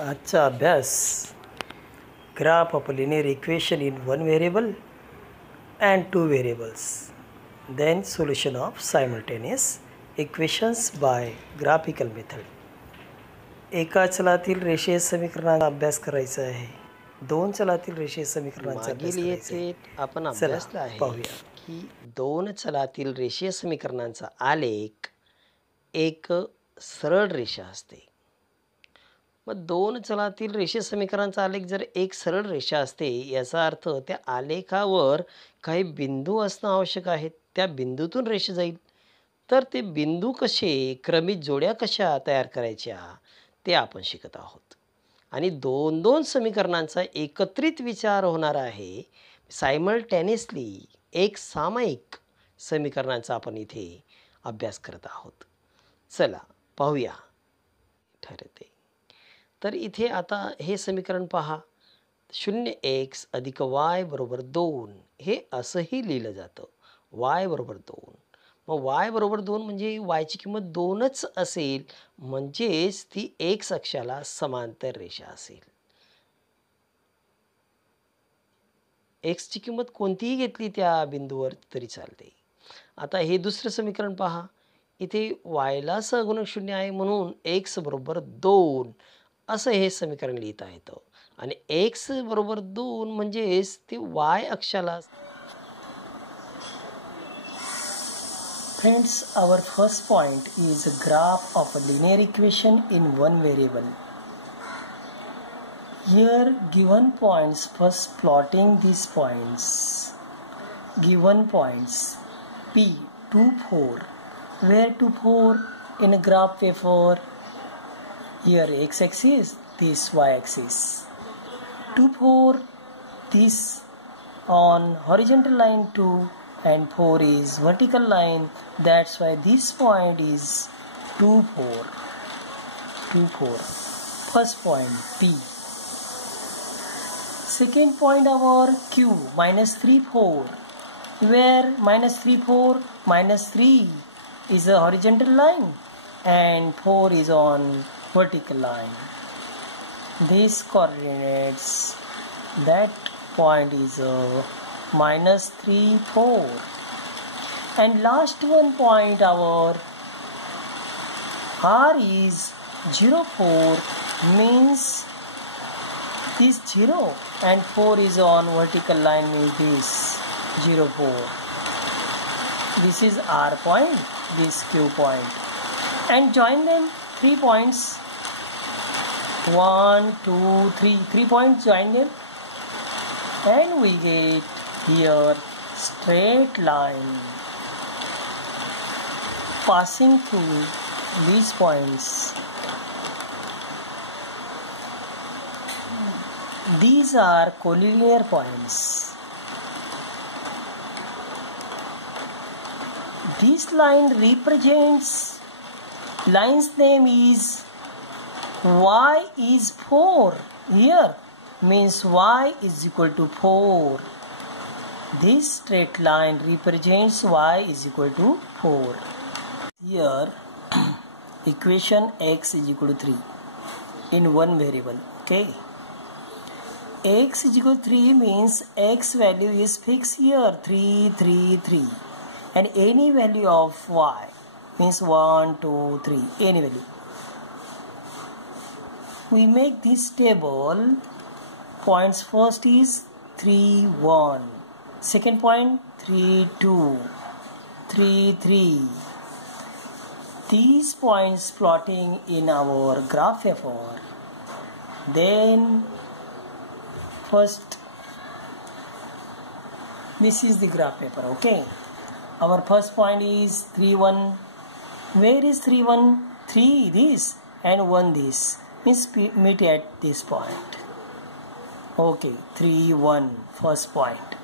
आजचा अभ्यास graph of a linear equation in one variable and two variables, then solution of simultaneous equations by graphical method. एका चलातील रेषीय समीकरणाचा अभ्यास करायचा आहे. दोन चलातील रेषीय समीकरणाचा अभ्यास मागील करायचा आहे. येथे आपण चला अभ्यासलं आहे पाहूया. की दोन चलातील रेषीय समीकरणांचा आलेख एक सरळ रेषा असते. मग दोन चलातील रेषीय समीकरणांचा आलेख जर एक सरळ रेषा असते याचा अर्थ त्या आलेखावर काही बिंदू असणं आवश्यक आहे. त्या बिंदूतून रेषा जाईल. तर ते बिंदू कसे, क्रमित जोड्या कशा तयार करायच्या ते आपण शिकत आहोत. आणि दोन दोन समीकरणांचा एकत्रित विचार होणार आहे. सायमल्टेनियसली एक सामायिक समीकरणांचा आपण इथे अभ्यास करत आहोत. चला पाहूया ठरते. तर इथे आता हे समीकरण पहा, 0x अधिक y बरोबर 2 हे असंही लिहिलं जातं. y बरोबर 2. मग y बरोबर 2 म्हणजे yची किंमत 2च असेल, म्हणजेच ती x अक्षाला समांतर रेषा असेल. x ची किंमत कोणतीही घेतली त्या बिंदूवर तरी चालते. आता हे दुसरं समीकरण पहा, इथे y ला सहगुणक 0 आहे म्हणून x बरोबर 2 असं हे समीकरण लिहिता येतं. आणि x बरोबर 2 म्हणजेच ते y अक्षाला. Friends, our first point is a graph of a linear equation in one variable. Here given points, first plotting these points. Given points P 2 4. Where 2 4 in a graph paper? Here x-axis, this y-axis. 2 4, this on horizontal line 2 and 4 is vertical line. That's why this point is 2 4. 2 4. First point P. Second point our Q minus 3 4. Where minus 3 4, minus 3 is a horizontal line and 4 is on vertical line. These coordinates, that point is minus 3 4. And last one point our R is 0 4, means this 0 and 4 is on vertical line, means this 0 4. This is R point, this Q point, and join them 3 points. 1 2 3, 3 points, join them and we get here straight line passing through these points. These are collinear points. This line represents, line's name is y is 4. Here means y is equal to 4. This straight line represents y is equal to 4. Here equation x is equal to 3 in one variable. Okay, x is equal to 3 means x value is fixed here, 3 3 3, and any value of y means 1 2 3, any value. We make this table. Points first is 3 1, second point 3 2, 3 3. These points plotting in our graph paper. Then first, this is the graph paper. Okay, our first point is 3 1. Where is 3 1? 3 this and 1 this, means meet at this point. Okay, 3 1 first point.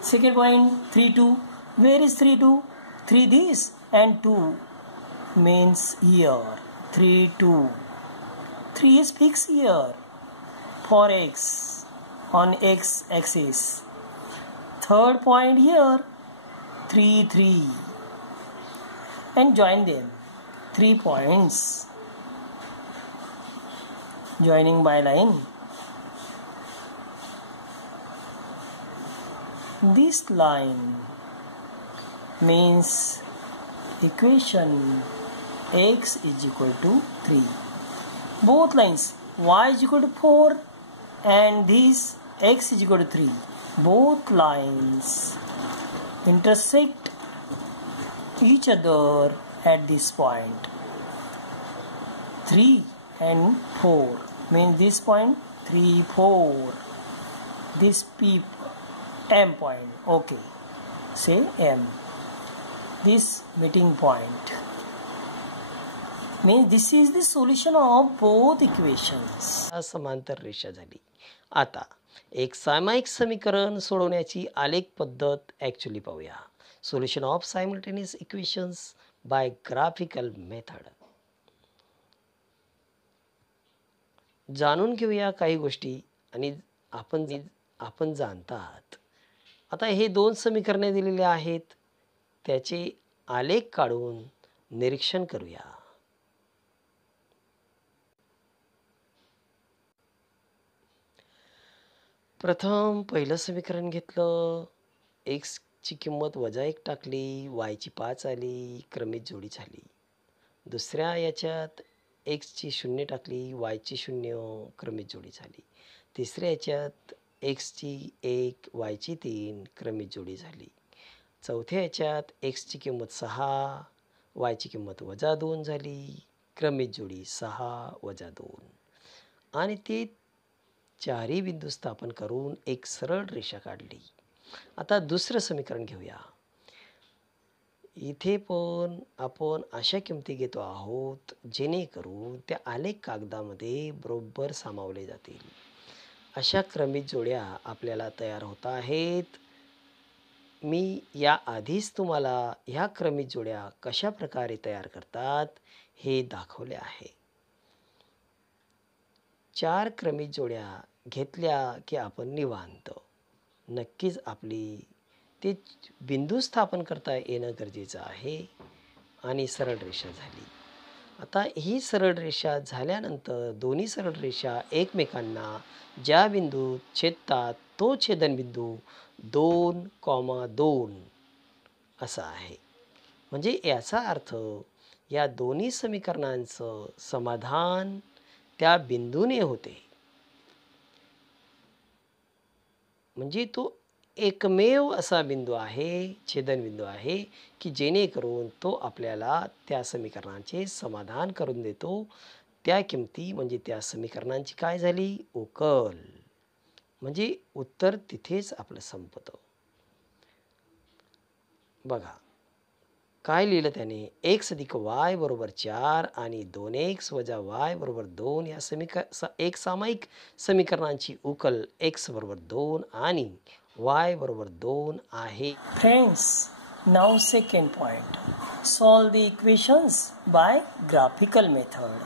Second point 3 2. Where is 3 2? 3 this and 2 means here 3 2. 3 is fixed here for x on x axis. Third point here 3 3, and join them 3 points. joining by line. This line means equation x is equal to 3. Both lines y is equal to 4 and this x is equal to 3. Both lines intersect each other at this point. 3 and 4 means this point 3, 4. This P M point. Okay. Say M. This meeting point means this is the solution of both equations. समांतर रेषा झाली. आता एक सामायिक समीकरण सोडवण्याची आलेख पद्धत actually पाहूया. Solution of simultaneous equations by graphical method. जाणून घेऊया काही गोष्टी आणि आपण जाणतात. आता हे दोन समीकरणे दिलेले आहेत, त्याचे आलेख काढून निरीक्षण करूया. प्रथम पहिलं समीकरण घेतलं, एक्सची किंमत -1 टाकली, वायची 5 आली, क्रमित जोडी झाली. दुसऱ्या याच्यात एक्सची 0 टाकली, वायची 0, क्रमित जोडी झाली. तिसऱ्या याच्यात एक्सची 1, वायची 3, क्रमित जोडी झाली. चौथ्या याच्यात एक्सची किंमत 6, वायची किंमत -2 झाली, क्रमित जोडी 6 - 2. आणि ते चारही बिंदू स्थापन करून एक सरळ रेषा काढली. आता दुसरं समीकरण घेऊया. इथे पण आपण अशा किमती घेतो आहोत जेणेकरून त्या आलेख कागदामध्ये बरोबर सामावले जातील. अशा क्रमित जोड्या आपल्याला तयार होत आहेत. मी या आधीच तुम्हाला ह्या क्रमित जोड्या कशा प्रकारे तयार करतात हे दाखवले आहे. 4 क्रमित जोड्या घेतल्या की आपण निवांत. नक्कीच आपली ते बिंदू स्थापन करता येणं गरजेचं आहे. आणि सरळ रेषा झाली. आता ही सरळ रेषा झाल्यानंतर दोन्ही सरळ रेषा एकमेकांना ज्या बिंदूत छेदतात तो छेदनबिंदू 2,2 असा आहे. म्हणजे याचा अर्थ या दोन्ही समीकरणांचं समाधान त्या बिंदूने होते. म्हणजे तो एकमेव असा बिंदू आहे, छेदनबिंदू आहे की जेणेकरून तो आपल्याला त्या समीकरणाचे समाधान करून देतो. त्या किमती म्हणजे त्या समीकरणांची काय झाली? उकल. म्हणजे उत्तर तिथेच आपलं संपतं. बघा काय लिहिलं त्याने, x + y = 4 आणि 2x - y = 2 या एक सामायिक समीकरणांची उकल x = 2 आणि y = 2 आहे. Friends, now second point. Solve the equations by graphical method.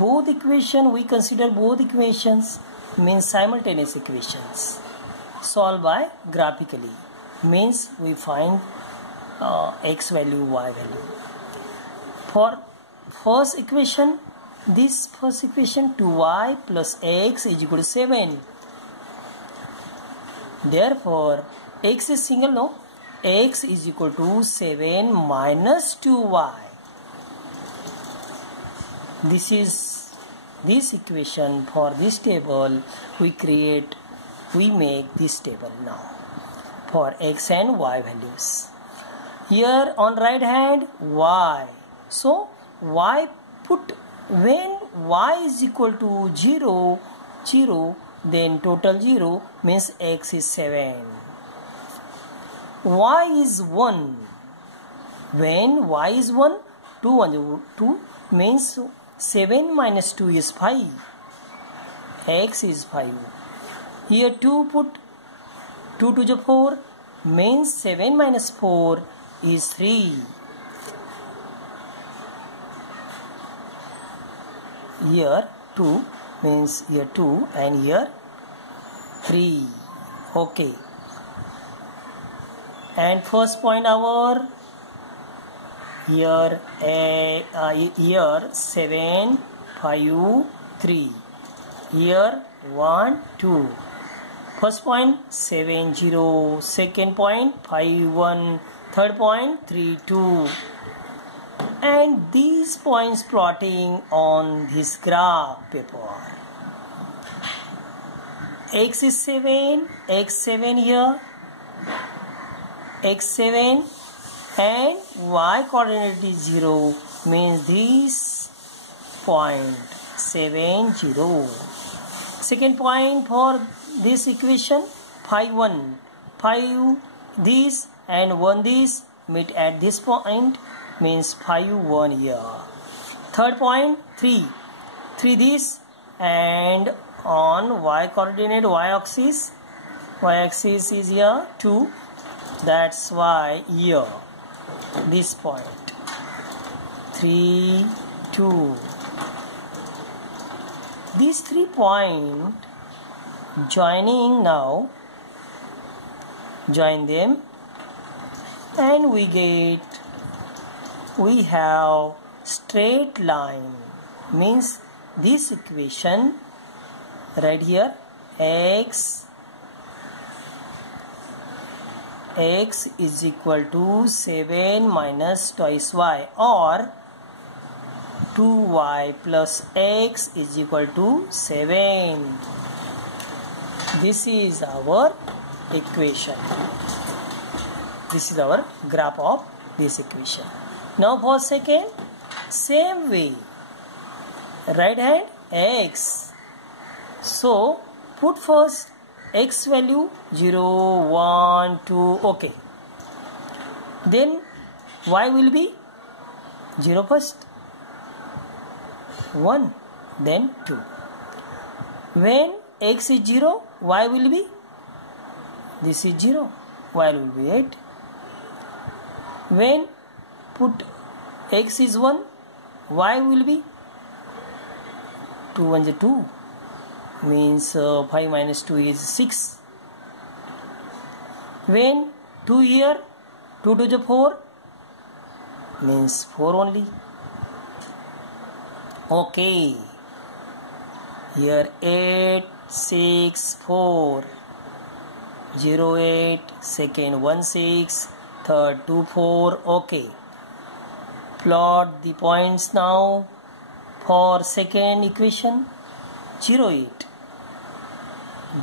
We consider both equations means simultaneous equations. Solve by graphically means we find x value, y value. For first equation, this first equation 2y plus x is equal to 7. Therefore, x is single, no? X is equal to 7 minus 2y. This equation for this table we make this table now for x and y values. Here on right hand y. So y put when y is equal to 0, then total 0 means x is 7. Y is 1. When y is 1, 2 means 7 minus 2 is 5. X is 5. Here 2 put 2 to the 4 means 7 minus 4 is 3. Here 2 means here 2 and here 3. Okay. And first point our here 7, 5, 3. Here 1, 2. First point 7, 0. Second point 5, 1. Third point 3, 2. And these points plotting on this graph paper. X is 7, x7 here, x7, and y coordinate is 0, means this point 7, 0. Second point for this equation 5, 1. 5 this and 1 this meet at this point, means 5, 1 here. Third point 3. 3 this and on y coordinate y-axis is here 2. That's why here this point 3, 2. These 3 points joining now, join them, and we have straight line, means this equation right here x is equal to 7 minus twice y, or 2y plus x is equal to 7. This is our equation. This is our graph of this equation. Now for second, same way, right hand x. So put first x value 0, 1, 2, okay. Then y will be 0 first, 1, then 2. When x is 0, y will be, this is 0, y will be 8. When put x is 1, y will be 2 1 is 2, means 5 minus 2 is 6. When 2 here, 2 to the 4, means 4 only. Okay, here 8, 6, 4, 0, 8, second 1, 6, third 2, 4, okay. Plot the points now for second equation. 0, 8,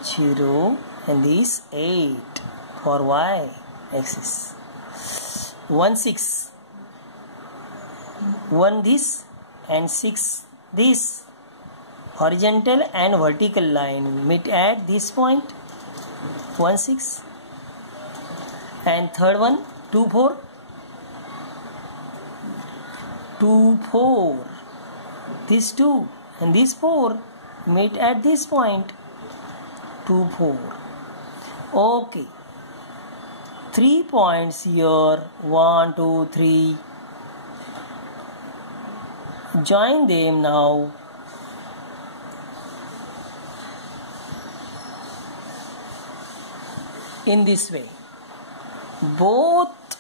0, and this 8 for y axis. 1, 6, 1 this and 6 this. Horizontal and vertical line meet at this point, 1, 6, and third one 2, 4, 2, 4. This 2 and this 4 meet at this point, 2, 4. Okay, 3 points here, 1, 2, 3. Join them now. In this way, both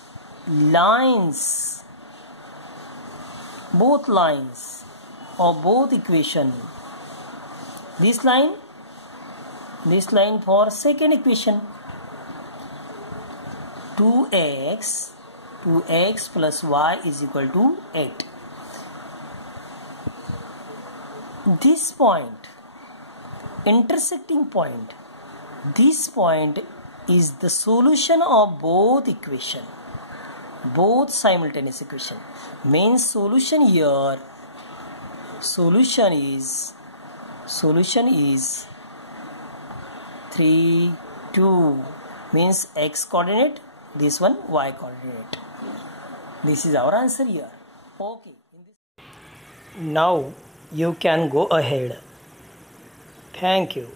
lines of both equation, this line for second equation, 2x plus y is equal to 8. This point, intersecting point, this point is the solution of both equation, both simultaneous equation. Means solution here, solution is 3, 2, means x coordinate, this one y coordinate. This is our answer here. Okay. Now you can go ahead. Thank you.